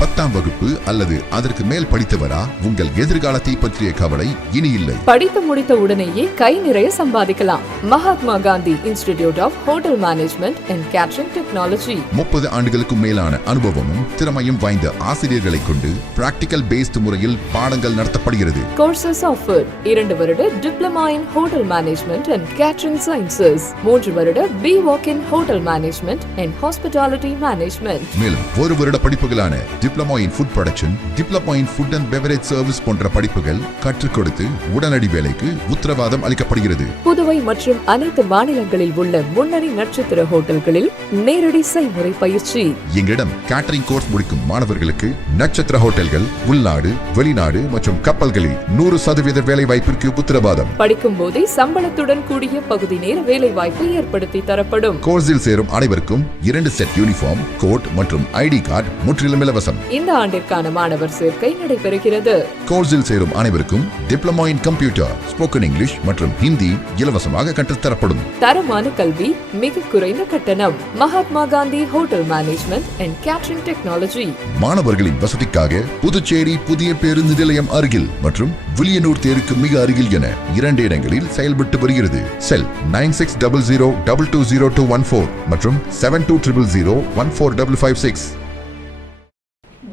10ஆம் வகுப்பு அல்லது அதற்கு மேல் படித்தவரா? உங்கள் எதிர்காலத்தை பற்றிய கவலை இனி இல்லை. படித்து முடித்த உடனேயே கை நிறைய சம்பாதிக்கலாம். Mahatma Gandhi institute of hotel management and catering technology. 30 ஆண்டுகளுக்கும் மேலான அனுபவமும் திறமையும் வாய்ந்த ஆசிரியர்களை கொண்டு பிராக்டிகல் பேஸ்ட் முறையில் பாடங்கள் நடத்தப்படுகிறது. கோர்சஸ் ஆஃபர் 2 வருட diploma in hotel management and catering sciences, 3 வருட B.Voc in hotel management and hospitality management. மேலும் 1 வருட படிப்புகளான diploma in food production, diploma in food and beverage service போன்ற படிப்புகள் கற்றுக் கொடுத்து உடனடி வேலைக்கு உத்தரவாதம் அளிக்கப்படுகிறது. புதுவை மற்றும் அனைத்து மாநிலங்களில் உள்ள முன்னணி நட்சத்திர ஹோட்டல்களில் நேரடி செய்முறை பயிற்சி. எங்களிடம் கேட்டரிங் கோர்ஸ் முடிக்கும் மாணவர்களுக்கு நட்சத்திர ஹோட்டல்கள், உள்நாடு, வெளிநாடு மற்றும் கப்பல்களில் 100% வேலை வாய்ப்பிற்கு உத்தரவாதம். படிக்கும் போதே சம்பளத்துடன் கூடிய பகுதி நேர வேலை வாய்ப்பு ஏற்படுத்தி தரப்படும். கோர்ஸில் சேரும் அனைவருக்கும் 2 செட் யூனிஃபார்ம், கோட் மற்றும் ஐடி கார்டு முற்றிலும் இலவசம். இந்த ஆண்டிற்கான மாணவர் சேர்க்கை நடைபெறுகிறது. கோர்ஸில் சேரும் அனைவருக்கும் diploma in computer, spoken English மற்றும் ஹிந்தி இலவசமாக கற்றுத்தரப்படும். தரமான கல்வி, மிக குறைந்த கட்டணம். Mahatma Gandhi hotel management and catering technology. மாணவர்களின் வசதிக்காக புதுச்சேரி புதிய பேருந்து நிலையம் அருகில் மற்றும் வில்லியனூர் தேருக்கு மிக அருகில் என 2 இடங்களில் செயல்பட்டு வருகிறது. செல் 9600220214 மற்றும் 7200014556.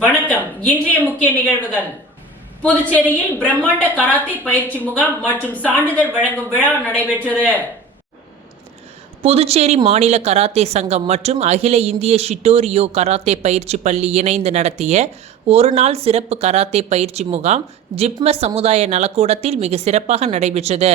வணக்கம். இன்றைய முக்கிய நிகழ்வுகள். புதுச்சேரியில் பிரம்மாண்ட கராத்தே பயிற்சி முகாம் மற்றும் சான்றிதழ் வழங்கும் விழா நடைபெற்றது. புதுச்சேரி மாநில கராத்தே சங்கம் மற்றும் அகில இந்திய ஷிட்டோரியோ கராத்தே பயிற்சி பள்ளி இணைந்து நடத்திய ஒரு நாள் சிறப்பு கராத்தே பயிற்சி முகாம் ஜிப்மர் சமுதாய நலக்கூடத்தில் மிக சிறப்பாக நடைபெற்றது.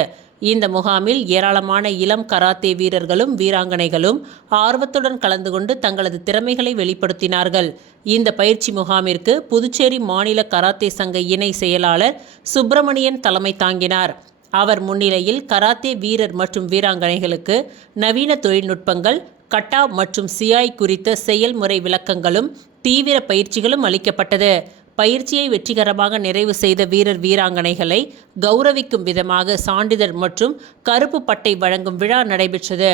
இந்த முகாமில் ஏராளமான இளம் கராத்தே வீரர்களும் வீராங்கனைகளும் ஆர்வத்துடன் கலந்து கொண்டு தங்களது திறமைகளை வெளிப்படுத்தினார்கள். இந்த பயிற்சி முகாமிற்கு புதுச்சேரி மாநில கராத்தே சங்க இணை செயலாளர் சுப்பிரமணியன் தலைமை தாங்கினார். அவர் முன்னிலையில் கராத்தே வீரர் மற்றும் வீராங்கனைகளுக்கு நவீன தொழில்நுட்பங்கள், கட்டா மற்றும் சியாய் குறித்த செயல்முறை விளக்கங்களும் தீவிர பயிற்சிகளும் அளிக்கப்பட்டது. பயிற்சியை வெற்றிகரமாக நிறைவு செய்த வீரர் வீராங்கனைகளை கௌரவிக்கும் விதமாக சான்றிதழ் மற்றும் கருப்பு பட்டை வழங்கும் விழா நடைபெற்றது.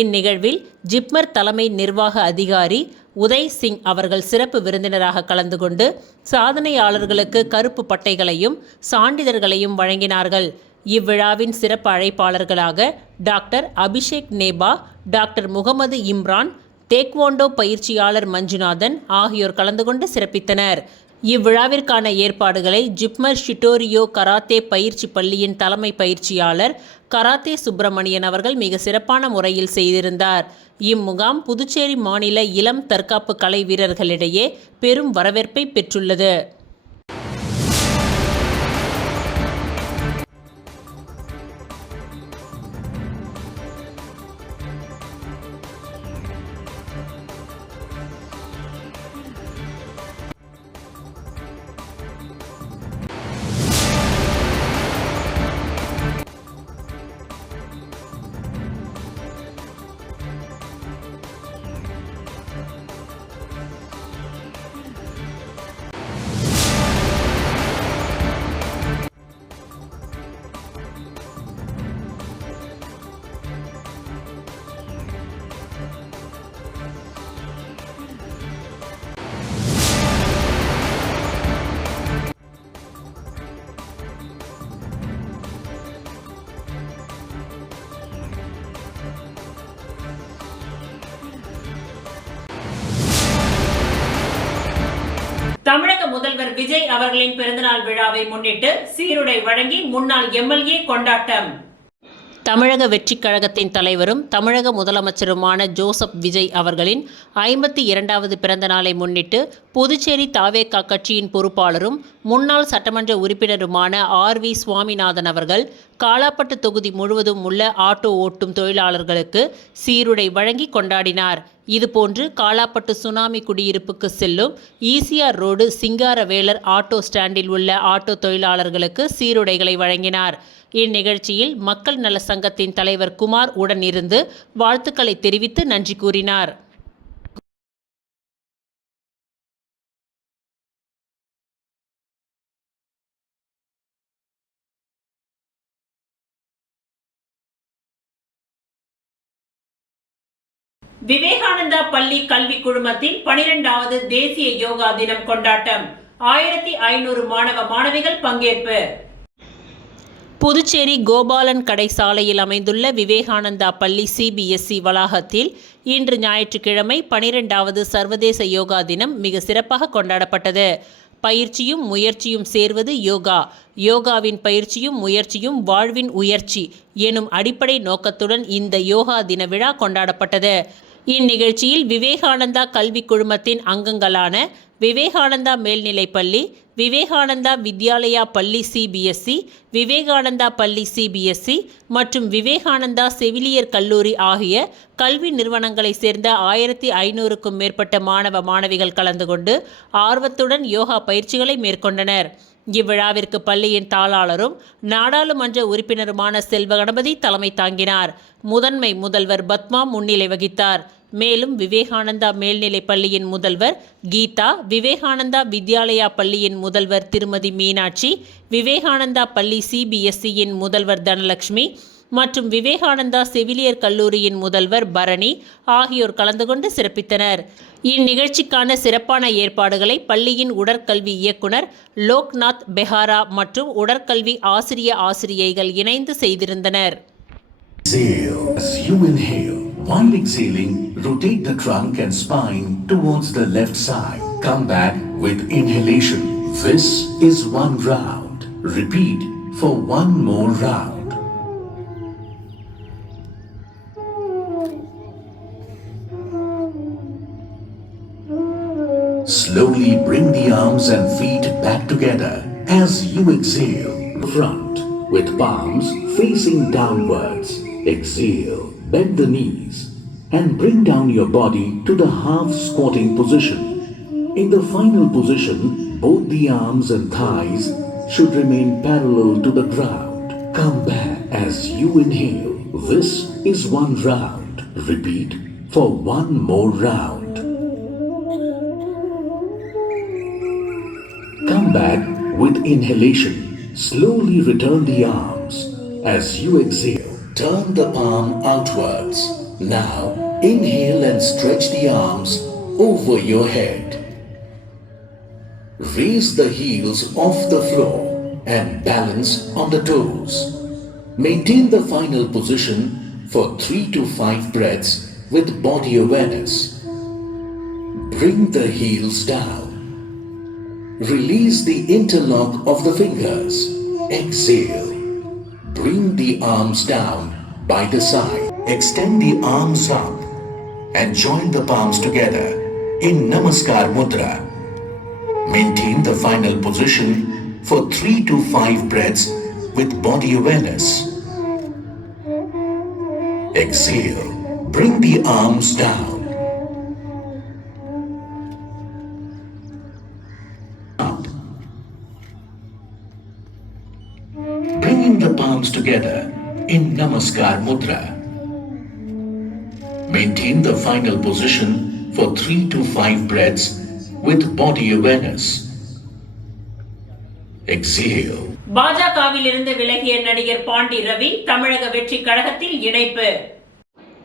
இந்நிகழ்வில் ஜிப்மர் தலைமை நிர்வாக அதிகாரி உதய் சிங் அவர்கள் சிறப்பு விருந்தினராக கலந்து கொண்டு சாதனையாளர்களுக்கு கருப்பு பட்டைகளையும் சான்றிதழ்களையும் வழங்கினார்கள். இவ்விழாவின் சிறப்பு அழைப்பாளர்களாக doctor Abhishek Nepa, doctor Mohammed Imran, taekwondo பயிற்சியாளர் மஞ்சுநாதன் ஆகியோர் கலந்து கொண்டு சிறப்பித்தனர். இவ்விழாவிற்கான ஏற்பாடுகளை ஜிப்மர் ஷிட்டோரியோ கராத்தே பயிற்சி பள்ளியின் தலைமை பயிற்சியாளர் கராத்தே சுப்பிரமணியன் அவர்கள் மிக சிறப்பான முறையில் செய்திருந்தார். இம்முகாம் புதுச்சேரி மாநில இளம் தற்காப்பு கலை வீரர்களிடையே பெரும் வரவேற்பை பெற்றுள்ளது. தமிழக முதல்வர் விஜய் அவர்களின் பிறந்தநாள் விழாவை முன்னிட்டு சீருடை வழங்கி முன்னாள் எம்எல்ஏ கொண்டாட்டம். தமிழக வெற்றிக் கழகத்தின் தலைவரும் தமிழக முதலமைச்சருமான ஜோசப் விஜய் அவர்களின் 52வது பிறந்த நாளை முன்னிட்டு புதுச்சேரி தாவேகா கட்சியின் பொறுப்பாளரும் முன்னாள் சட்டமன்ற உறுப்பினருமான R.V. சுவாமிநாதன் அவர்கள் காலாப்பட்டு தொகுதி முழுவதும் உள்ள ஆட்டோ ஓட்டும் தொழிலாளர்களுக்கு சீருடை வழங்கி கொண்டாடினார். இதுபோன்று காலாப்பட்டு சுனாமி குடியிருப்புக்கு செல்லும் ஈசிஆர் ரோடு சிங்காரவேலர் ஆட்டோ ஸ்டாண்டில் உள்ள ஆட்டோ தொழிலாளர்களுக்கு சீருடைகளை வழங்கினார். இந்நிகழ்ச்சியில் மக்கள் நல சங்கத்தின் தலைவர் குமார் உடன் இருந்து வாழ்த்துக்களை தெரிவித்து நன்றி கூறினார். விவேகானந்தா பள்ளி கல்வி குழுமத்தின் 12வது தேசிய யோகா தினம் கொண்டாட்டம். 1500 மாணவ மாணவிகள் பங்கேற்பு. புதுச்சேரி கோபாலன் கடை சாலையில் அமைந்துள்ள விவேகானந்தா பள்ளி CBSE வளாகத்தில் இன்று ஞாயிற்றுக்கிழமை 12வது சர்வதேச யோகா தினம் மிக சிறப்பாக கொண்டாடப்பட்டது. பயிற்சியும் முயற்சியும் சேர்வது யோகா, யோகாவின் பயிற்சியும் முயற்சியும் வாழ்வின் உயர்ச்சி எனும் அடிப்படை நோக்கத்துடன் இந்த யோகா தின விழா கொண்டாடப்பட்டது. இந்நிகழ்ச்சியில் விவேகானந்தா கல்வி குழுமத்தின் அங்கங்களான விவேகானந்தா மேல்நிலைப்பள்ளி, விவேகானந்தா வித்யாலயா பள்ளி CBSE, விவேகானந்தா பள்ளி CBSE மற்றும் விவேகானந்தா செவிலியர் கல்லூரி ஆகிய கல்வி நிறுவனங்களைச் சேர்ந்த 1500க்கும் மேற்பட்ட மாணவ மாணவிகள் கலந்து கொண்டு ஆர்வத்துடன் யோகா பயிற்சிகளை மேற்கொண்டனர். இவ்விழாவிற்கு பள்ளியின் தாளாளரும் நாடாளுமன்ற உறுப்பினருமான செல்வ கணபதி தலைமை தாங்கினார். முதன்மை முதல்வர் பத்மா முன்னிலை வகித்தார். மேலும் விவேகானந்தா மேல்நிலைப் பள்ளியின் முதல்வர் கீதா, விவேகானந்தா வித்யாலயா பள்ளியின் முதல்வர் திருமதி மீனாட்சி, விவேகானந்தா பள்ளி CBSEயின் முதல்வர் தனலட்சுமி மற்றும் விவேகானந்தா செவிலியர் கல்லூரியின் முதல்வர் பரணி ஆகியோர் கலந்து கொண்டு சிறப்பித்தனர். இந்நிகழ்ச்சிக்கான சிறப்பான ஏற்பாடுகளை பள்ளியின் உடற்கல்வி இயக்குனர் லோக்நாத் பெஹாரா மற்றும் உடற்கல்வி ஆசிரியைகள் இணைந்து செய்திருந்தனர். Exhale as you inhale. While exhaling, rotate the trunk and spine towards the left side. Come back with inhalation. This is one round. Repeat for one more round. Slowly bring the arms and feet back together as you exhale. Front with palms facing downwards. Exhale, bend the knees and bring down your body to the half squatting position. In the final position, both the arms and thighs should remain parallel to the ground. Come back as you inhale. This is one round. Repeat for one more round. Come back with inhalation. Slowly return the arms. As you exhale, turn the palm outwards. Now, inhale and stretch the arms over your head. Raise the heels off the floor and balance on the toes. Maintain the final position for 3 to 5 breaths with body awareness. Bring the heels down. Release the interlock of the fingers. Exhale. Bring the arms down by the side. Extend the arms up and join the palms together in Namaskar Mudra. Maintain the final position for 3 to 5 breaths with body awareness. Exhale. Bring the arms down. Up. Bringing the palms together in Namaskar Mudra. Maintain the final position for 3 to 5 breaths with body awareness. Exhale. பாஜகவில் இருந்து விலகிய நடிகர் பாண்டி ரவி தமிழக வெற்றி கழகத்தில் இணைப்பு.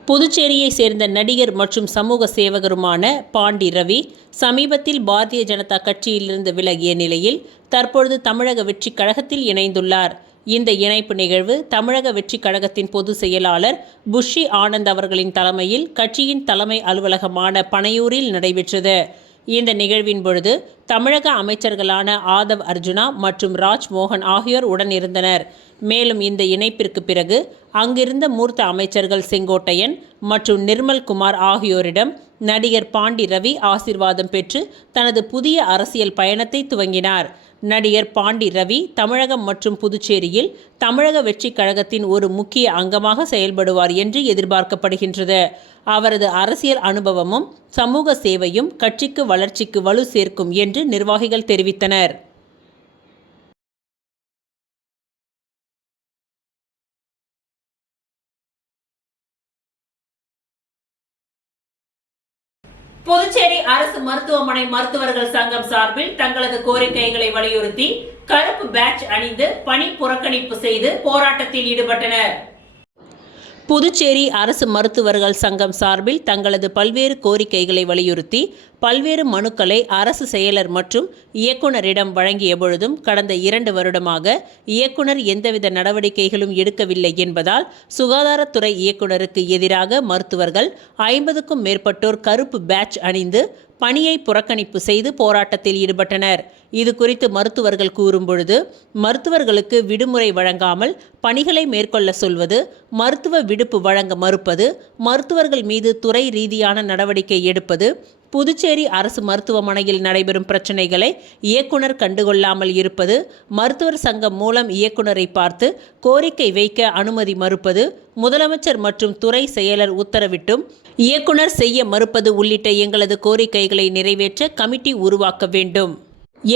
புதுச்சேரியை சேர்ந்த நடிகர் மற்றும் சமூக சேவகருமான பாண்டி ரவி சமீபத்தில் பாரதிய ஜனதா கட்சியிலிருந்து விலகிய நிலையில் தற்பொழுது தமிழக வெற்றி கழகத்தில் இணைந்துள்ளார். இந்த இணைப்பு நிகழ்வு தமிழக வெற்றி கழகத்தின் பொதுச் செயலாளர் புஷி ஆனந்த் அவர்களின் தலைமையில் கட்சியின் தலைமை அலுவலகமான பனையூரில் நடைபெற்றது. இந்த நிகழ்வின் பொழுது தமிழக அமைச்சர்களான ஆதவ் அர்ஜுனா மற்றும் ராஜ்மோகன் ஆகியோர் உடன் இருந்தனர். மேலும் இந்த இணைப்பிற்கு பிறகு அங்கிருந்த மூர்த்த அமைச்சர்கள் செங்கோட்டையன் மற்றும் நிர்மல் குமார் ஆகியோரிடம் நடிகர் பாண்டி ரவி ஆசீர்வாதம் பெற்று தனது புதிய அரசியல் பயணத்தை துவங்கினார். நடிகர் பாண்டி ரவி தமிழகம் மற்றும் புதுச்சேரியில் தமிழக வெற்றி கழகத்தின் ஒரு முக்கிய அங்கமாக செயல்படுவார் என்று எதிர்பார்க்கப்படுகின்றது. அவரது அரசியல் அனுபவமும் சமூக சேவையும் கட்சிக்கு வளர்ச்சிக்கு வலு சேர்க்கும் என்று நிர்வாகிகள் தெரிவித்தனர். புதுச்சேரி அரசு மருத்துவமனை மருத்துவர்கள் சங்கம் சார்பில் தங்களது கோரிக்கைகளை வலியுறுத்தி கருப்பு பேட்ஜ் அணிந்து பணி புறக்கணிப்பு செய்து போராட்டத்தில் ஈடுபட்டனர். புதுச்சேரி அரசு மருத்துவர்கள் சங்கம் சார்பில் தங்களது பல்வேறு கோரிக்கைகளை வலியுறுத்தி பல்வேறு மனுக்களை அரசு செயலர் மற்றும் இயக்குநரிடம் வழங்கிய பொழுதும் கடந்த 2 வருடமாக இயக்குனர் எந்தவித நடவடிக்கைகளும் எடுக்கவில்லை என்பதால் சுகாதாரத்துறை இயக்குனருக்கு எதிராக மருத்துவர்கள் 50க்கும் மேற்பட்டோர் கருப்பு பேட்ஜ் அணிந்து பணியை புறக்கணிப்பு செய்து போராட்டத்தில் ஈடுபட்டனர். இது குறித்து மருத்துவர்கள் கூறும்பொழுது, மருத்துவர்களுக்கு விடுமுறை வழங்காமல் பணிகளை மேற்கொள்ள சொல்வது, மருத்துவ விடுப்பு வழங்க மறுப்பது, மருத்துவர்கள் மீது துறை ரீதியான நடவடிக்கை எடுப்பது, புதுச்சேரி அரசு மருத்துவமனையில் நடைபெறும் பிரச்சினைகளை இயக்குனர் கண்டுகொள்ளாமல் இருப்பது, மருத்துவர் சங்கம் மூலம் இயக்குனரை பார்த்து கோரிக்கை வைக்க அனுமதி மறுப்பது, முதலமைச்சர் மற்றும் துறை செயலர் உத்தரவிட்டும் இயக்குனர் செய்ய மறுப்பது உள்ளிட்ட எங்களது கோரிக்கைகளை நிறைவேற்ற கமிட்டி உருவாக்க வேண்டும்.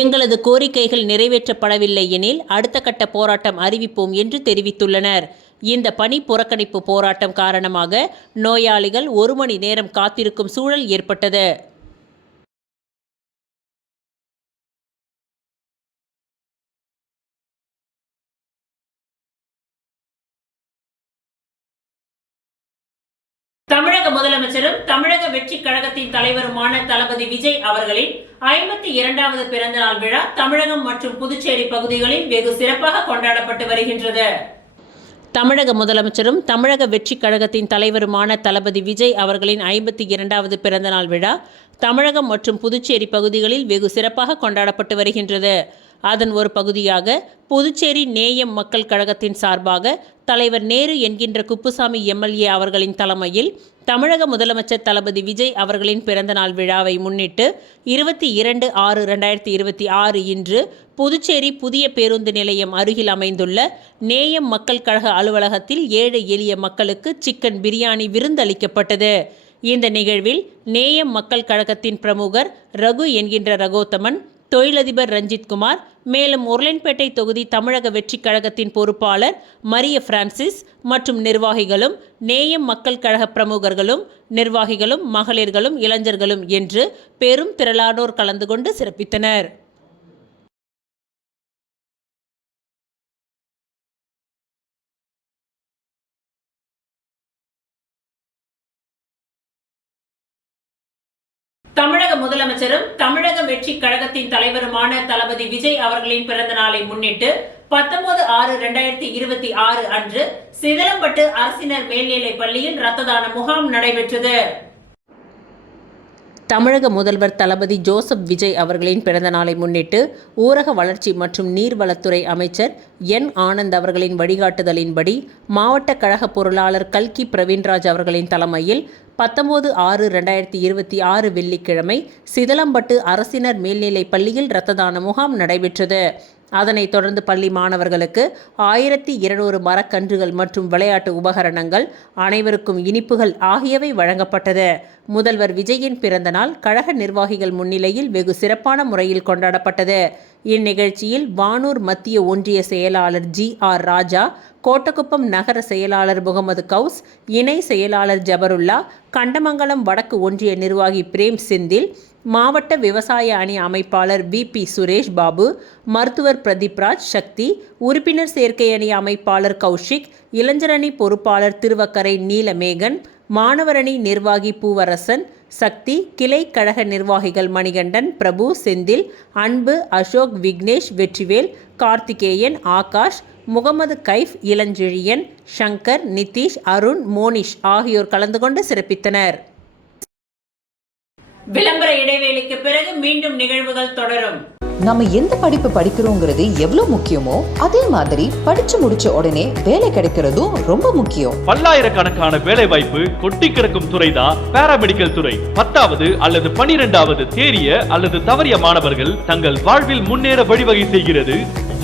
எங்களது கோரிக்கைகள் நிறைவேற்றப்படவில்லை எனில் அடுத்த கட்ட போராட்டம் அறிவிப்போம் என்று தெரிவித்துள்ளனர். இந்த பணி புறக்கணிப்பு போராட்டம் காரணமாக நோயாளிகள் 1 மணி நேரம் காத்திருக்கும் சூழல் ஏற்பட்டது. தமிழக முதலமைச்சரும் தமிழக வெற்றி கழகத்தின் தலைவருமான தளபதி விஜய் அவர்களின் 52வது பிறந்தநாள் விழா தமிழகம் மற்றும் புதுச்சேரி பகுதிகளில் வெகு சிறப்பாக கொண்டாடப்பட்டு வருகின்றது. தமிழக முதலமைச்சரும் தமிழக வெற்றி கழகத்தின் தலைவருமான தளபதி விஜய் அவர்களின் 52வது பிறந்தநாள் விழா தமிழகம் மற்றும் புதுச்சேரி பகுதிகளில் வெகு சிறப்பாக கொண்டாடப்பட்டு வருகின்றது. அதன் ஒரு பகுதியாக புதுச்சேரி நேயம் மக்கள் கழகத்தின் சார்பாக தலைவர் நேரு என்கின்ற குப்புசாமி எம்எல்ஏ அவர்களின் தலைமையில் தமிழக முதலமைச்சர் தளபதி விஜய் அவர்களின் பிறந்தநாள் விழாவை முன்னிட்டு 22/6/2026 இன்று புதுச்சேரி புதிய பேருந்து நிலையம் அருகில் அமைந்துள்ள நேயம் மக்கள் கழக அலுவலகத்தில் ஏழை எளிய மக்களுக்கு சிக்கன் பிரியாணி விருந்தளிக்கப்பட்டது. இந்த நிகழ்வில் நேயம் மக்கள் கழகத்தின் பிரமுகர் ரகு என்கின்ற ரகோத்தமன், தொழிலதிபர் ரஞ்சித்குமார், மேலும் உருளைன்பேட்டை தொகுதி தமிழக வெற்றி கழகத்தின் பொறுப்பாளர் மரிய பிரான்சிஸ் மற்றும் நிர்வாகிகளும், நேயம் மக்கள் கழக பிரமுகர்களும், நிர்வாகிகளும், மகளிர்களும், இளைஞர்களும் என்று பெரும் திரளானோர் கலந்து கொண்டு சிறப்பித்தனர். தமிழக முதலமைச்சரும் தமிழக வெற்றி கழகத்தின் தலைவருமான தளபதி விஜய் அவர்களின் பிறந்த நாளை முன்னிட்டு 19/6/2026 அன்று சிதலம்பட்டு அரசினர் மேல்நிலைப் பள்ளியில் இரத்த தான முகாம் நடைபெற்றது. தமிழக முதல்வர் தளபதி ஜோசப் விஜய் அவர்களின் பிறந்த நாளை முன்னிட்டு ஊரக வளர்ச்சி மற்றும் நீர்வளத்துறை அமைச்சர் என் ஆனந்த் அவர்களின் வழிகாட்டுதலின்படி மாவட்ட கழக பொருளாளர் கல்கி பிரவீன்ராஜ் அவர்களின் தலைமையில் 19/6/2026 வெள்ளிக்கிழமை சிதலம்பட்டு அரசினர் மேல்நிலைப் பள்ளியில் இரத்த தான முகாம் நடைபெற்றது. அதனைத் தொடர்ந்து பள்ளி மாணவர்களுக்கு 1200 மரக்கன்றுகள் மற்றும் விளையாட்டு உபகரணங்கள், அனைவருக்கும் இனிப்புகள் ஆகியவை வழங்கப்பட்டது. முதல்வர் விஜயின் பிறந்தநாள் கழக நிர்வாகிகள் முன்னிலையில் வெகு சிறப்பான முறையில் கொண்டாடப்பட்டது. இந்நிகழ்ச்சியில் வானூர் மத்திய ஒன்றிய செயலாளர் GR ராஜா, கோட்டக்குப்பம் நகர செயலாளர் முகமது கவுஸ், இணை செயலாளர் ஜபருல்லா, கண்டமங்கலம் வடக்கு ஒன்றிய நிர்வாகி பிரேம் செந்தில், மாவட்ட விவசாய அணி அமைப்பாளர் VP சுரேஷ் பாபு, மருத்துவர் பிரதீப்ராஜ் சக்தி, உறுப்பினர் சேர்க்கை அணி அமைப்பாளர் கௌஷிக், இளைஞரணி பொறுப்பாளர் திருவக்கரை நீலமேகன், மாணவரணி நிர்வாகி பூவரசன், சக்தி, கிளை கழக நிர்வாகிகள் மணிகண்டன், பிரபு, செந்தில், அன்பு, அசோக், விக்னேஷ், வெற்றிவேல், கார்த்திகேயன், ஆகாஷ், முகமது கைஃப், இளஞ்செழியன், சங்கர், நிதிஷ், அருண், மோனிஷ் ஆகியோர் கலந்து கொண்டு சிறப்பித்தனர். விளம்பர இடைவேளைக்கு பிறகு மீண்டும் நிகழ்வுகள் தொடரும். நம்ம எந்த படிப்பு படிக்கிறோங்கிறது எவ்வளவு முக்கியமோ அதே மாதிரி படிச்சு முடிச்ச உடனே வேலை கிடைக்கிறதும் ரொம்ப முக்கியம். பல்லாயிரக்கணக்கான வேலை வாய்ப்பு கொட்டி கிடக்கும் துறைதான் பாராமெடிக்கல் துறை. 10வது அல்லது 12வது தேறிய அல்லது தவறிய மாணவர்கள் தங்கள் வாழ்வில் முன்னேற வழிவகை செய்கிறது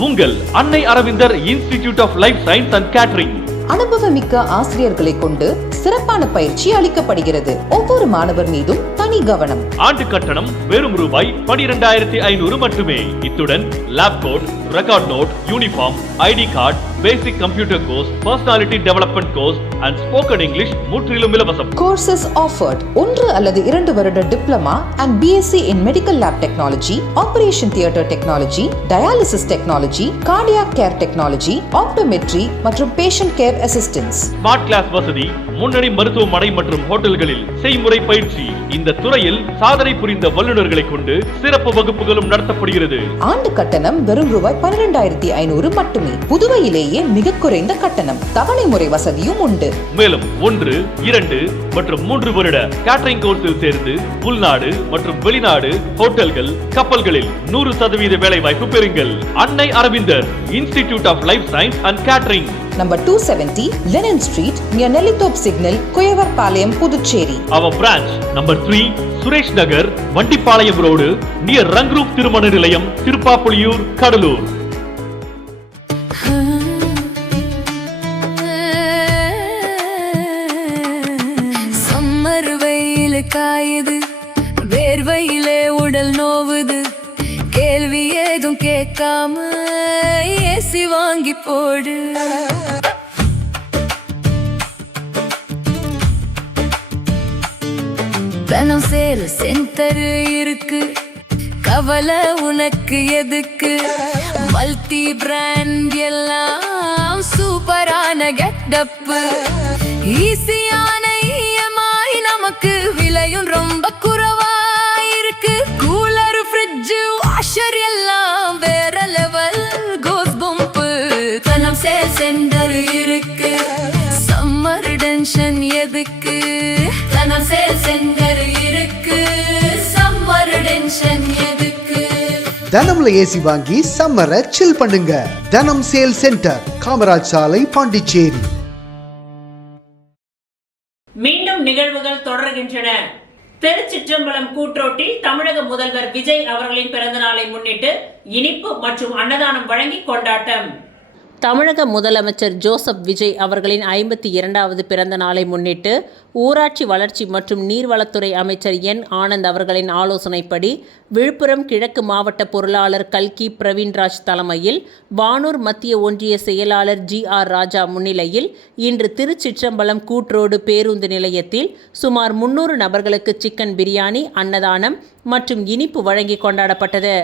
உங்கள் Annai Aravindar institute of life science and catering. அனுபவமிக்க ஆசிரியர்களை கொண்டு சிறப்பான பயிற்சி அளிக்கப்படுகிறது. ஒவ்வொரு மாணவர் மீதும் தனி கவனம். ஆண்டு கட்டணம் வெறும் ரூபாய் 12,500 மட்டுமே. இத்துடன் lab coat, record note, uniform, ID card, basic computer course, personality development course and spoken English முற்றிலும் இலவசம். Courses offered 1 அல்லது 2 வருட டிப்ளமா and BSc in Medical Lab Technology, Operation Theatre Technology, Dialysis Technology, Cardiac Care Technology, Optometry மற்றும் Patient Care Assistance. Smart class வசதி, முன்னணி மருத்துவமனை மற்றும் ஹோட்டல்களில் செய்முறை பயிற்சி. இந்த துறையில் சாதனை புரிந்த வல்லுநர்களை கொண்டு சிறப்பு வகுப்புகளும் நடத்தப்படுகிறது. ஆண்டு கட்டணம் வெறும் ரூபாய் 12,500 மட்டுமே. புதுவையிலேயே மிக குறைந்த கட்டணம். தவணை முறை வசதியும் உண்டு. மேலும் 1, 2 மற்றும் 3 வருட கேட்டரிங் கோர்ஸில் சேர்ந்து உள்நாடு மற்றும் வெளிநாடு ஹோட்டல்கள், கப்பல்களில் 100% வேலை வாய்ப்பு பெறுங்கள். Annai Aravindar institute of life science and catering, Number 270 Lennon Street near Nellitop Signal, Kuyavarpalayam, Puducherry. Our branch number 3 Suresh Nagar, Vandipalayam road, near Rangroop திருமண நிலையம், திருப்பாப்புலியூர், கடலூர். சம்மர் வெயில் காயுது, வேர்வையிலே உடல் நோவுது, கேள்வி ஏதும் கேட்காம ஏசி வாங்கி போடு. தனம் சேல் சென்டர் இருக்கு, கவலை உனக்கு எதுக்கு? மல்டி பிராண்ட் எல்லாம் சூப்பரான கெட்டப், ஈஸியான EMI, நமக்கு விலையும் ரொம்ப குறைவா இருக்கு. கூலர், ஃப்ரிட்ஜ், வாஷர் எல்லாம் வேற லெவல் கோஸ் பம்பு. தனம் சேல் சென்டர் இருக்கு, சம்மர் டென்ஷன் எதுக்கு? தனம் சேல் சென்டர் இருக்கு, சம்மர் டென்ஷன் எதுக்கு? தனம்ல ஏசி வாங்கி சம்மரை சில் பண்ணுங்க. தனம் சேல் சென்டர், காமராஜ் சாலை, பாண்டிச்சேரி. மீண்டும் நிகழ்வுகள் தொடர்கின்றன. திருச்சிற்றம்பலம் கூட்ரோட்டில் தமிழக முதல்வர் விஜய் அவர்களின் பிறந்த நாளை முன்னிட்டு இனிப்பு மற்றும் அன்னதானம் வழங்கி கொண்டாட்டம். தமிழக முதலமைச்சர் ஜோசப் விஜய் அவர்களின் 52வது பிறந்த நாளை முன்னிட்டு ஊராட்சி வளர்ச்சி மற்றும் நீர்வளத்துறை அமைச்சர் என் ஆனந்த் அவர்களின் ஆலோசனைப்படி விழுப்புரம் கிழக்கு மாவட்ட பொருளாளர் கல்கி பிரவீன்ராஜ் தலைமையில் வானூர் மத்திய ஒன்றிய செயலாளர் GR ராஜா முன்னிலையில் இன்று திருச்சிற்றம்பலம் கூட்ரோடு பேருந்து நிலையத்தில் சுமார் 300 நபர்களுக்கு சிக்கன் பிரியாணி, அன்னதானம் மற்றும் இனிப்பு வழங்கி கொண்டாடப்பட்டது.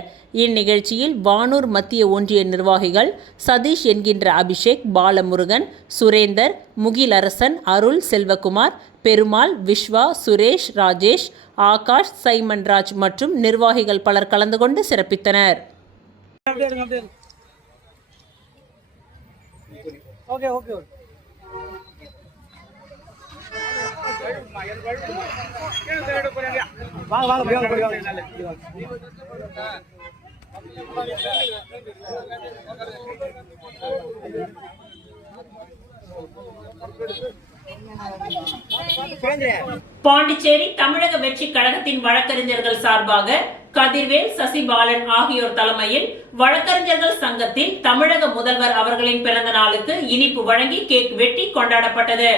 இந்நிகழ்ச்சியில் வானூர் மத்திய ஒன்றிய நிர்வாகிகள் சதீஷ் என்கின்ற அபிஷேக், பாலமுருகன், சுரேந்தர், முகிலரசன், அருள், செல்வகுமார், பெருமாள், விஸ்வா, சுரேஷ், ராஜேஷ், ஆகாஷ், சைமன் ராஜ் மற்றும் நிர்வாகிகள் பலர் கலந்து கொண்டு சிறப்பித்தனர். பாண்டிச்சேரி தமிழக வெற்றி கழகத்தின் வழக்கறிஞர்கள் சார்பாக கதிர்வேல், சசிபாலன் ஆகியோர் தலைமையில் வழக்கறிஞர்கள் சங்கத்தில் தமிழக முதல்வர் அவர்களின் பிறந்த நாளுக்கு இனிப்பு வழங்கி கேக் வெட்டி கொண்டாடப்பட்டது.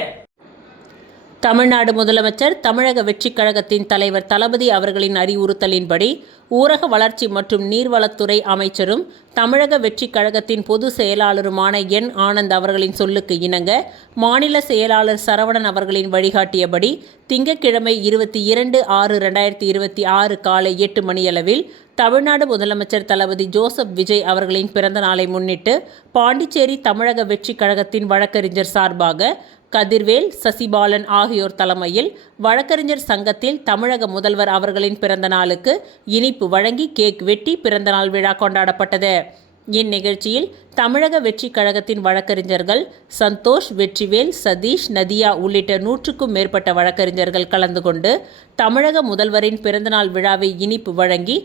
தமிழ்நாடு முதலமைச்சர் தமிழக வெற்றிக் கழகத்தின் தலைவர் தளபதி அவர்களின் அறிவுறுத்தலின்படி ஊரக வளர்ச்சி மற்றும் நீர்வளத்துறை அமைச்சரும் தமிழக வெற்றிக் கழகத்தின் பொதுச் செயலாளருமான என் ஆனந்த் அவர்களின் சொல்லுக்கு இணங்க மாநில செயலாளர் சரவணன் அவர்களின் வழிகாட்டியபடி திங்கட்கிழமை 22/6/2026 காலை 8 மணியளவில் தமிழ்நாடு முதலமைச்சர் தளபதி ஜோசப் விஜய் அவர்களின் பிறந்த நாளை முன்னிட்டு பாண்டிச்சேரி தமிழக வெற்றிக் கழகத்தின் வழக்கறிஞர் சார்பாக கதிர்வேல், சசிபாலன் ஆகியோர் தலைமையில் வழக்கறிஞர் சங்கத்தில் தமிழக முதல்வர் அவர்களின் பிறந்த நாளுக்கு இனிப்பு வழங்கி கேக் வெட்டி பிறந்தநாள் விழா கொண்டாடப்பட்டது. இந்நிகழ்ச்சியில் தமிழக வெற்றிக் கழகத்தின் வழக்கறிஞர்கள் சந்தோஷ், வெற்றிவேல், சதீஷ், நதியா உள்ளிட்ட 100க்கும் மேற்பட்ட வழக்கறிஞர்கள் கலந்து கொண்டு தமிழக முதல்வரின் பிறந்தநாள் விழாவை இனிப்பு வழங்கி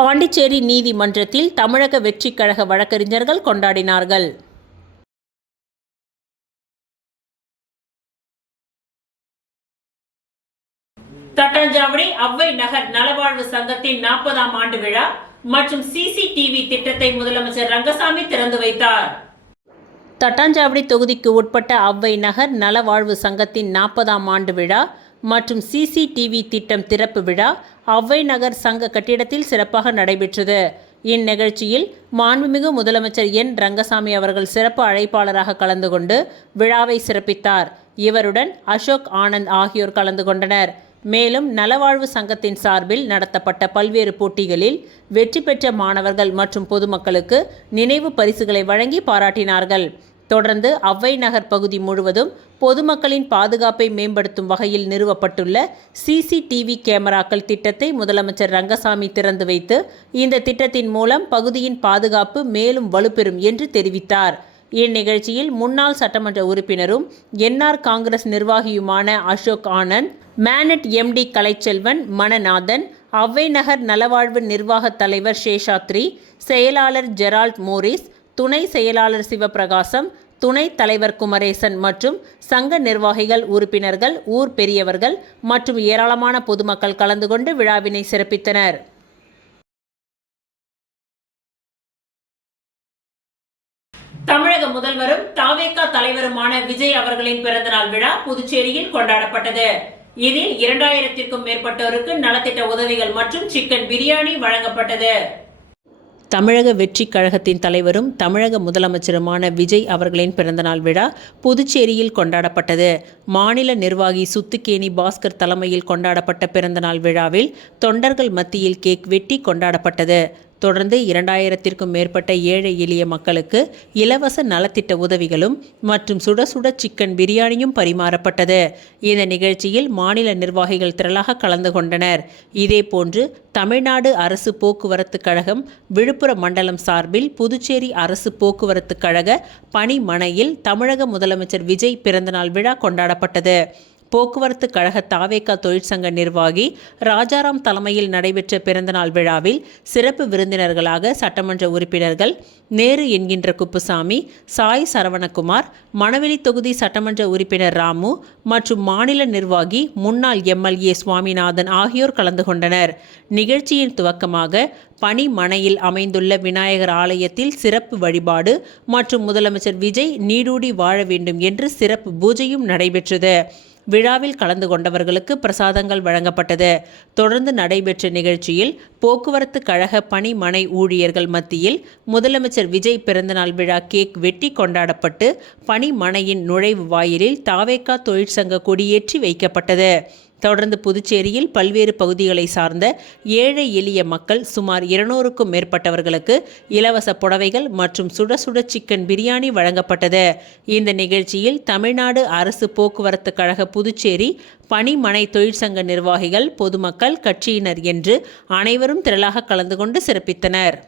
பாண்டிச்சேரி நீதிமன்றத்தில் தமிழக வெற்றிக் கழக வழக்கறிஞர்கள் கொண்டாடினார்கள். தட்டாஞ்சாவடி அவ்வை நகர் நலவாழ்வு சங்கத்தின் 40ஆம் ஆண்டு விழா மற்றும் CCTV திட்டத்தை முதலமைச்சர் ரங்கசாமி திறந்து வைத்தார். தட்டாஞ்சாவடி தொகுதிக்கு உட்பட்ட அவ்வை நகர் நலவாழ்வு சங்கத்தின் 40ஆம் ஆண்டு விழா மற்றும் CCTV திட்டம் திறப்பு விழா அவ்வை நகர் சங்க கட்டிடத்தில் சிறப்பாக நடைபெற்றது. இந்நிகழ்ச்சியில் மாண்புமிகு முதலமைச்சர் என் ரங்கசாமி அவர்கள் சிறப்பு அழைப்பாளராக கலந்து கொண்டு விழாவை சிறப்பித்தார். இவருடன் அசோக் ஆனந்த் ஆகியோர் கலந்து கொண்டனர். மேலும் நலவாழ்வு சங்கத்தின் சார்பில் நடத்தப்பட்ட பல்வேறு போட்டிகளில் வெற்றி பெற்ற மாணவர்கள் மற்றும் பொதுமக்களுக்கு நினைவு பரிசுகளை வழங்கி பாராட்டினார்கள். தொடர்ந்து அவ்வை நகர் பகுதி முழுவதும் பொதுமக்களின் பாதுகாப்பை மேம்படுத்தும் வகையில் நிறுவப்பட்டுள்ள CCTV கேமராக்கள் திட்டத்தை முதலமைச்சர் ரங்கசாமி திறந்து வைத்து இந்த திட்டத்தின் மூலம் பகுதியின் பாதுகாப்பு மேலும் வலுப்பெறும் என்று தெரிவித்தார். இந்நிகழ்ச்சியில் முன்னாள் சட்டமன்ற உறுப்பினரும் என்ஆர் காங்கிரஸ் நிர்வாகியுமான அசோக் ஆனந்த், மேனட் MD கலைச்செல்வன், மணநாதன், அவ்வை நகர் நலவாழ்வு நிர்வாக தலைவர் சேஷாத்ரி, செயலாளர் ஜெரால்ட் மோரிஸ், துணை செயலாளர் சிவபிரகாசம், துணைத் தலைவர் குமரேசன் மற்றும் சங்க நிர்வாகிகள், உறுப்பினர்கள், ஊர் பெரியவர்கள் மற்றும் ஏராளமான பொதுமக்கள் கலந்து கொண்டு விழாவினை சிறப்பித்தனர். தமிழக முதல்வரும் தாவேகா தலைவருமான விஜய் அவர்களின் பிறந்தநாள் விழா புதுச்சேரியில் கொண்டாடப்பட்டது. இதில் 2000க்கும் மேற்பட்டோருக்கு நலத்திட்ட உதவிகள் மற்றும் சிக்கன் பிரியாணி வழங்கப்பட்டது. தமிழக வெற்றிக் கழகத்தின் தலைவரும் தமிழக முதலமைச்சருமான விஜய் அவர்களின் பிறந்தநாள் விழா புதுச்சேரியில் கொண்டாடப்பட்டது. மாநில நிர்வாகி சுத்துக்கேணி பாஸ்கர் தலைமையில் கொண்டாடப்பட்ட பிறந்தநாள் விழாவில் தொண்டர்கள் மத்தியில் கேக் வெட்டி கொண்டாடப்பட்டது. தொடர்ந்து 2000க்கும் மேற்பட்ட ஏழை எளிய மக்களுக்கு இலவச நலத்திட்ட உதவிகளும் மற்றும் சுட சுட சிக்கன் பிரியாணியும் பரிமாறப்பட்டது. இந்த நிகழ்ச்சியில் மாநில நிர்வாகிகள் திரளாக கலந்து கொண்டனர். இதேபோன்று தமிழ்நாடு அரசு போக்குவரத்து கழகம் விழுப்புரம் மண்டலம் சார்பில் புதுச்சேரி அரசு போக்குவரத்து கழக பணிமனையில் தமிழக முதலமைச்சர் விஜய் பிறந்தநாள் விழா கொண்டாடப்பட்டது. போக்குவரத்து கழக தாவேகா தொழிற்சங்க நிர்வாகி ராஜாராம் தலைமையில் நடைபெற்ற பிறந்தநாள் விழாவில் சிறப்பு விருந்தினர்களாக சட்டமன்ற உறுப்பினர்கள் நேரு என்கின்ற குப்புசாமி, சாய் சரவணகுமார், மணவெளி தொகுதி சட்டமன்ற உறுப்பினர் ராமு மற்றும் மாநில நிர்வாகி முன்னாள் MLA சுவாமிநாதன் ஆகியோர் கலந்து கொண்டனர். நிகழ்ச்சியின் துவக்கமாக பணிமனையில் அமைந்துள்ள விநாயகர் ஆலயத்தில் சிறப்பு வழிபாடு மற்றும் முதலமைச்சர் விஜய் நீடூடி வாழ வேண்டும் என்று சிறப்பு பூஜையும் நடைபெற்றது. விழாவில் கலந்து கொண்டவர்களுக்கு பிரசாதங்கள் வழங்கப்பட்டது. தொடர்ந்து நடைபெற்ற நிகழ்ச்சியில் போக்குவரத்து கழக பணிமனை ஊழியர்கள் மத்தியில் முதலமைச்சர் விஜய் பிறந்தநாள் விழா கேக் வெட்டி கொண்டாடப்பட்டு பணிமனையின் நுழைவு வாயிலில் தாவேகா தொழிற்சங்க கொடியேற்றி வைக்கப்பட்டது. தொடர்ந்து புதுச்சேரியில் பல்வேறு பகுதிகளை சார்ந்த ஏழை எளிய மக்கள் சுமார் 200க்கும் மேற்பட்டவர்களுக்கு இலவச புடவைகள் மற்றும் சுட சுட சிக்கன் பிரியாணி வழங்கப்பட்டது. இந்த நிகழ்ச்சியில் தமிழ்நாடு அரசு போக்குவரத்து கழக புதுச்சேரி பணிமனை தொழிற்சங்க நிர்வாகிகள், பொதுமக்கள், கட்சியினர் என்று அனைவரும் திரளாக கலந்து கொண்டு சிறப்பித்தனர்.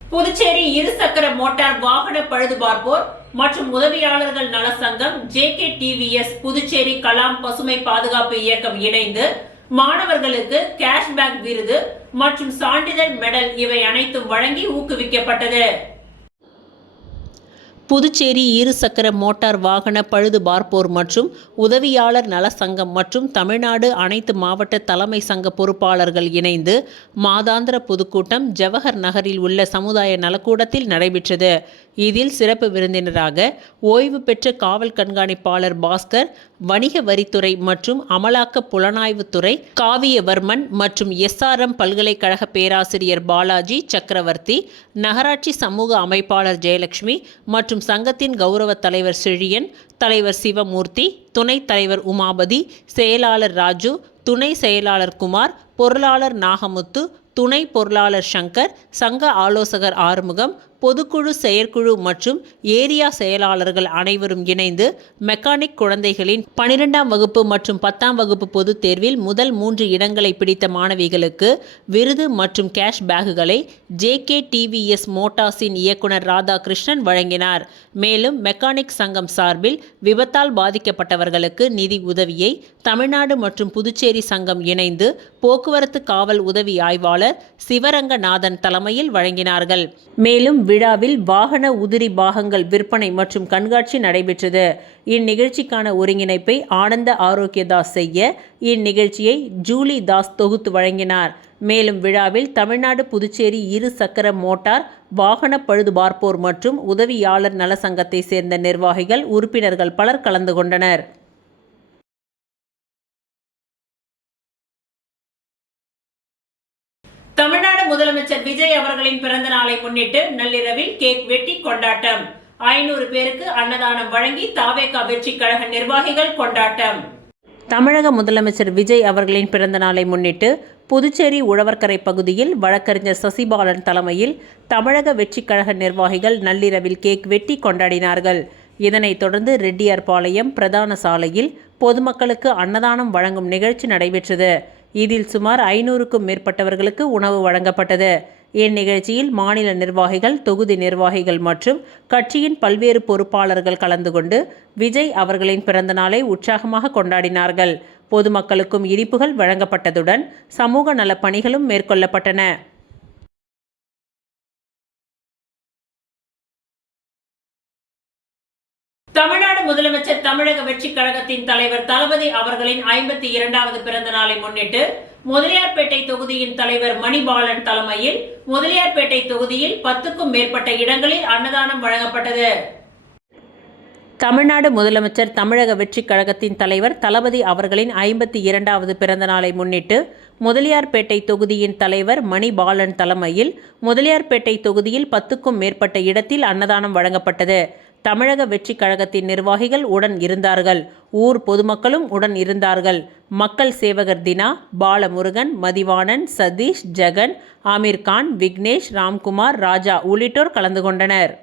புதுச்சேரி இருசக்கர மோட்டார் வாகன பழுதுபார்ப்போர் மற்றும் உதவியாளர்கள் நல சங்கம், JKTVS புதுச்சேரி கலாம் பசுமை பாதுகாப்பு இயக்கம் இணைந்து மாணவர்களுக்கு கேஷ்பேக் விருது மற்றும் சான்றிதழ் மெடல் இவை அனைத்தும் வழங்கி ஊக்குவிக்கப்பட்டது. புதுச்சேரி இருசக்கர மோட்டார் வாகன பழுதுபார்ப்போர் மற்றும் உதவியாளர் நல சங்கம் மற்றும் தமிழ்நாடு அனைத்து மாவட்ட தலைமை சங்க பொறுப்பாளர்கள் இணைந்து மாதாந்திர பொதுக்கூட்டம் ஜவஹர் நகரில் உள்ள சமுதாய நலக்கூடத்தில் நடைபெற்றது. இதில் சிறப்பு விருந்தினராக ஓய்வு பெற்ற காவல் கண்காணிப்பாளர் பாஸ்கர், வணிக வரித்துறை மற்றும் அமலாக்க புலனாய்வுத்துறை காவியவர்மன் மற்றும் SRM பல்கலைக்கழக பேராசிரியர் பாலாஜி சக்கரவர்த்தி, நகராட்சி சமூக அமைப்பாளர் ஜெயலட்சுமி மற்றும் சங்கத்தின் கௌரவ தலைவர் செழியன், தலைவர் சிவமூர்த்தி, துணைத் தலைவர் உமாபதி, செயலாளர் ராஜு, துணை செயலாளர் குமார், பொருளாளர் நாகமுத்து, துணை பொருளாளர் சங்கர், சங்க ஆலோசகர் ஆறுமுகம், பொதுக்குழு, செயற்குழு மற்றும் ஏரியா செயலாளர்கள் அனைவரும் இணைந்து மெக்கானிக் குழந்தைகளின் 12ஆம் வகுப்பு மற்றும் 10ஆம் வகுப்பு பொதுத் தேர்வில் முதல் 3 இடங்களை பிடித்த மாணவிகளுக்கு விருது மற்றும் கேஷ் பேக்குகளை JKTVS மோட்டார்ஸின் இயக்குனர் ராதாகிருஷ்ணன் வழங்கினார். மேலும் மெக்கானிக் சங்கம் சார்பில் விபத்தால் பாதிக்கப்பட்டவர்களுக்கு நிதி உதவியை தமிழ்நாடு மற்றும் புதுச்சேரி சங்கம் இணைந்து போக்குவரத்து காவல் உதவி ஆய்வாளர் சிவரங்கநாதன் தலைமையில் வழங்கினார்கள். மேலும் விழாவில் வாகன உதிரி பாகங்கள் விற்பனை மற்றும் கண்காட்சி நடைபெற்றது. இந்நிகழ்ச்சிக்கான ஒருங்கிணைப்பை ஆனந்த ஆரோக்கியதாஸ் செய்ய இந்நிகழ்ச்சியை ஜூலி தாஸ் தொகுத்து வழங்கினார். மேலும் விழாவில் தமிழ்நாடு புதுச்சேரி இரு சக்கர மோட்டார் வாகன பழுதுபார்ப்போர் மற்றும் உதவியாளர் நல சங்கத்தை சேர்ந்த நிர்வாகிகள், உறுப்பினர்கள் பலர் கலந்து கொண்டனர். தமிழ்நாடு முதலமைச்சர் விஜய் அவர்களின் பிறந்த நாளை முன்னிட்டு நள்ளிரவில் கேக் வெட்டி கொண்டாட்டம். 500 பேருக்கு அன்னதானம் வழங்கி தாவேகா வெற்றி கழக நிர்வாகிகள் கொண்டாட்டம். தமிழக முதலமைச்சர் விஜய் அவர்களின் பிறந்த நாளை முன்னிட்டு புதுச்சேரி உழவர்கரை பகுதியில் வழக்கறிஞர் சசிபாலன் தலைமையில் தமிழக வெற்றி கழக நிர்வாகிகள் நள்ளிரவில் கேக் வெட்டி கொண்டாடினார்கள். இதனைத் தொடர்ந்து ரெட்டியார்பாளையம் பிரதான சாலையில் பொதுமக்களுக்கு அன்னதானம் வழங்கும் நிகழ்ச்சி நடைபெற்றது. இதில் சுமார் 500க்கும் மேற்பட்டவர்களுக்கு உணவு வழங்கப்பட்டது. இந்நிகழ்ச்சியில் மாநில நிர்வாகிகள், தொகுதி நிர்வாகிகள் மற்றும் கட்சியின் பல்வேறு பொறுப்பாளர்கள் கலந்து கொண்டு விஜய் அவர்களின் பிறந்த நாளை உற்சாகமாக கொண்டாடினார்கள். பொதுமக்களுக்கும் இனிப்புகள் வழங்கப்பட்டதுடன் சமூக நலப் பணிகளும் மேற்கொள்ளப்பட்டன. தமிழ்நாடு முதலமைச்சர் தமிழக வெற்றி கழகத்தின் தலைவர் தளபதி அவர்களின் 52வது பிறந்த நாளை முன்னிட்டு முதலியார்பேட்டை தொகுதியின் தலைவர் மணிபாலன் தலைமையில் முதலியார்பேட்டை தொகுதியில் 10க்கும் மேற்பட்ட இடங்களில் அன்னதானம் வழங்கப்பட்டது. தமிழ்நாடு முதலமைச்சர் தமிழக வெற்றி கழகத்தின் தலைவர் தளபதி அவர்களின் 52வது பிறந்த நாளை முன்னிட்டு முதலியார்பேட்டை தொகுதியின் தலைவர் மணிபாலன் தலைமையில் முதலியார்பேட்டை தொகுதியில் 10க்கும் மேற்பட்ட இடத்தில் அன்னதானம் வழங்கப்பட்டது. தமிழக வெற்றி கழகத்தின் நிர்வாகிகள் உடன் இருந்தார்கள். ஊர் பொதுமக்களும் உடன் இருந்தார்கள். மக்கள் சேவகர் தினா, பாலமுருகன், மதிவாணன், சதீஷ், ஜெகன், ஆமீர்கான், விக்னேஷ், ராம்குமார், ராஜா உள்ளிட்டோர் கலந்து கொண்டனர்.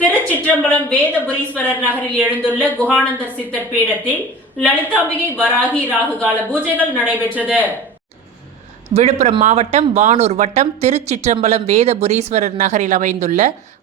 திருச்சிற்றம்பலம் வேதபுரீஸ்வரர் நகரில் எழுந்துள்ள குஹானந்தர் சித்தர் பீடத்தில் லலிதாம்பிகை வராகி ராகுகால பூஜைகள் நடைபெற்றது. விழுப்புரம் மாவட்டம் வானூர் வட்டம் திருச்சிற்றம்பலம் வேதபுரீஸ்வரர் நகரில் அமைந்துள்ள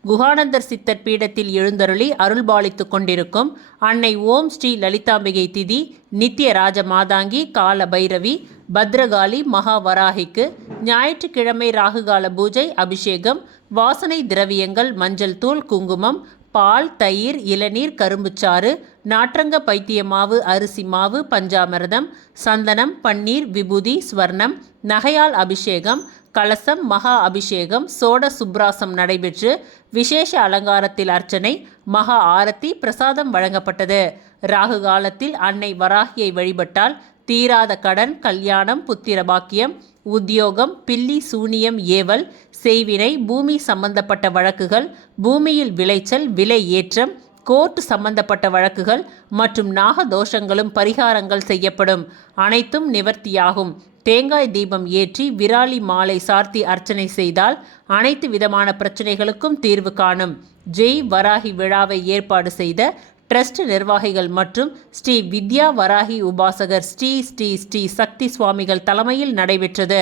குஹானந்தர் சித்தர் பீடத்தில் எழுந்தருளி அருள்பாலித்துக் கொண்டிருக்கும் அன்னை ஓம் ஸ்ரீ லலிதாம்பிகை திதி, நித்திய ராஜ மாதாங்கி, கால பைரவி, பத்ரகாளி, மகாவராகிக்கு ஞாயிற்றுக்கிழமை ராகுகால பூஜை, அபிஷேகம், வாசனை திரவியங்கள், மஞ்சள் தூள், குங்குமம், பால், தயிர், இளநீர், கரும்புச்சாறு, நாற்றங்க பைத்திய மாவு, அரிசி மாவு, பஞ்சாமிர்தம், சந்தனம், பன்னீர், விபூதி, ஸ்வர்ணம், நகையால் அபிஷேகம், கலசம், மகா அபிஷேகம், சோட சுப்ராசம் நடைபெற்று விசேஷ அலங்காரத்தில் அர்ச்சனை, மகா ஆரத்தி, பிரசாதம் வழங்கப்பட்டது. ராகு காலத்தில் அன்னை வராகியை வழிபட்டால் தீராத கடன், கல்யாணம், புத்திர பாக்கியம், உத்தியோகம், பில்லி சூனியம், ஏவல், செய்வினை, பூமி சம்பந்தப்பட்ட வழக்குகள், பூமியில் விளைச்சல், விலை ஏற்றம், கோர்ட் சம்பந்தப்பட்ட வழக்குகள் மற்றும் நாகதோஷங்களும் பரிகாரங்கள் செய்யப்படும். அனைத்தும் நிவர்த்தியாகும். தேங்காய் தீபம் ஏற்றி விராலி மாலை சார்த்தி அர்ச்சனை செய்தால் அனைத்து விதமான பிரச்சனைகளுக்கும் தீர்வு காணும். ஜெய் வராகி விழாவை ஏற்பாடு செய்த ட்ரஸ்ட் நிர்வாகிகள் மற்றும் ஸ்ரீ வித்யா வராகி உபாசகர் ஸ்ரீ ஸ்ரீ ஸ்ரீ சக்தி சுவாமிகள் தலைமையில் நடைபெற்றது.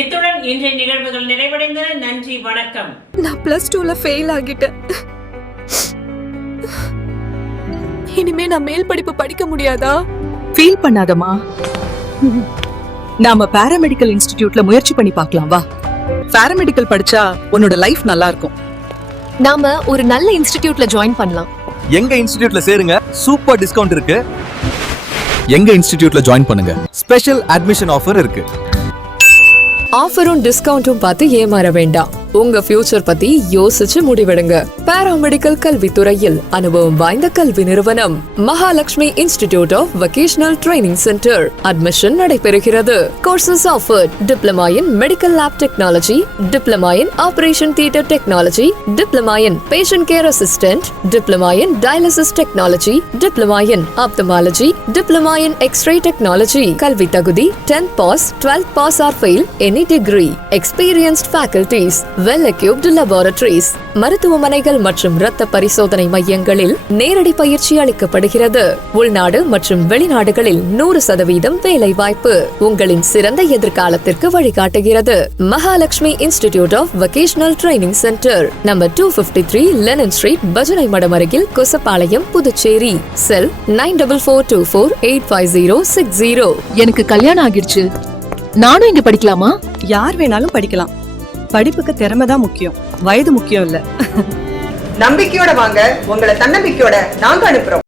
இத்துடன் இன்றைய நிகழ்வுகள் நிறைவடைந்தன. நன்றி, வணக்கம். நான் +2ல ஃபெயில் ஆகிட்டேன். இனிமே நான் மேல் படிப்பு படிக்க முடியாதா? ஃபீல் பண்ணாதமா, நாம பாராமெடிக்கல் இன்ஸ்டிடியூட்ல முயற்சி பண்ணி பார்க்கலாம் வா. பாராமெடிக்கல் படிச்சா உன்னோட லைஃப் நல்லா இருக்கும். நாம ஒரு நல்ல இன்ஸ்டிடியூட்ல ஜாயின் பண்ணலாம். எங்க இன்ஸ்டிடியூட்ல சேருங்க, சூப்பர் டிஸ்கவுண்ட் இருக்கு. எங்க இன்ஸ்டிடியூட்ல ஜாயின் பண்ணுங்க, ஸ்பெஷல் அட்மிஷன் ஆஃபர் இருக்கு. ஆஃபரும் டிஸ்கவுண்டும் பார்த்து ஏமாற வேண்டாம். உங்க ஃபியூச்சர் பத்தி யோசிச்சு முடிவெடுங்க. பாராமெடிக்கல் கல்வித்துறையில் அனுபவம் வாய்ந்த கல்வி நிறுவனம் Mahalakshmi institute of vocational training centre. Admission நடைபெறுகிறது. Courses offered: diploma in medical lab technology, diploma in operation theatre technology, diploma in patient care assistant, diploma in dialysis technology, diploma in ophthalmology, diploma in x-ray technology. கல்வி தகுதி 10th pass, 12th pass or fail, any degree. Experienced faculties. Well equipped laboratories, மருத்துவமனைகள் மற்றும் இரத்த பரிசோதனை மையங்களில் நேரடி பயிற்சி அளிக்கப்படுகிறது. உள்நாடு மற்றும் வெளிநாடுகளில் 100% வேலை வாய்ப்பு உங்களின் சிறந்த எதிர்காலத்திற்கு வழிகாட்டுகிறது. Mahalakshmi institute of vocational training centre, number 253 Lenin street, பஜனை மடம் அருகில், கொசப்பாளையம், புதுச்சேரி. செல் 9442485060. எனக்கு கல்யாணம் ஆகிடுச்சு, நானும் இங்க படிக்கலாமா? யார் வேணாலும் படிக்கலாம். படிப்புக்கு திறமை தான் முக்கியம், வயது முக்கியம் இல்ல. நம்பிக்கையோட வாங்க, உங்களை தன்னம்பிக்கையோட நாங்க அனுப்புறோம்.